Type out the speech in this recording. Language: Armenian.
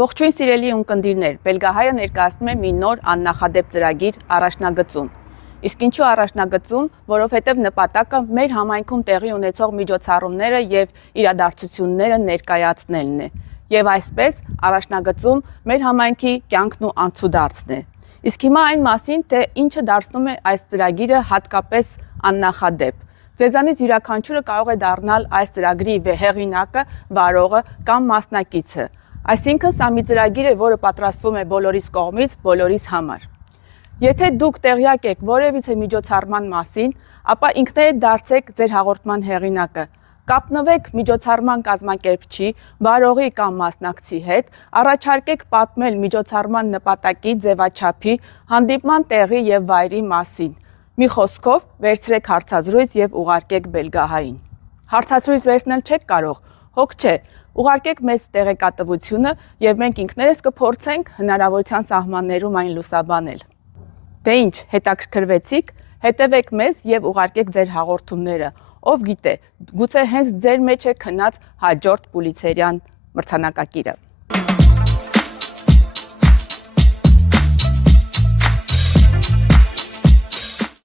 Ողջույն սիրելի ունկնդիրներ, Բելգահայը ներկայացնում է մի նոր աննախադեպ ծրագիր առաջնագծում։ Իսկ ինչու առաջնագծում, որովհետև նպատակը մեր համայնքում տեղի ունեցող միջոցառումները եւ իրադարձությունները ներկայացնելն է։ Եվ այսպես առաջնագծում մեր համայնքի կյանքն ու անցուդարձն է։ Իսկ հիմա այն մասին, թե ինչը դարձնում է այս ծրագիրը հատկապես աննախադեպ։ Ձեզանից յուրաքանչյուրը կարող է դառնալ այս ծրագրի հեղինակը, վարողը կամ մասնակիցը։ Այսինքն սա մի ծրագիր է, որը պատրաստվում է բոլորիս կողմից, բոլորիս համար։ Եթե դուք տեղյակ եք որևիցե միջոցառման մասին, ապա ինքներդ դարձեք ձեր հաղորդման հեղինակը։ Կապնվեք միջոցառման կազմակերպչի, վարողի կամ մասնակցի հետ, առաջարկեք պատմել միջոցառման նպատակի, ձևաչափի, հանդիպման տեղի եւ վայրի մասին։ Մի խոսքով վերցրեք հարցազրույց եւ ուղարկեք Բելգահային։ Հարցազրույց վերցնել չեք կարող, հոգ չէ։ Ուղարկեք մեզ տեղեկատվությունը եւ մենք ինքներս կփորձենք հնարավորության սահմաններում այն լուսաբանել։ Դե ինչ, հետաքրքրվեցիք, հետևեք մեզ եւ ուղարկեք ձեր հաղորդումները։ Ով գիտե, գուցե հենց ձեր մեջ է քնած հաջորդ Պուլիցերյան մրցանակակիրը։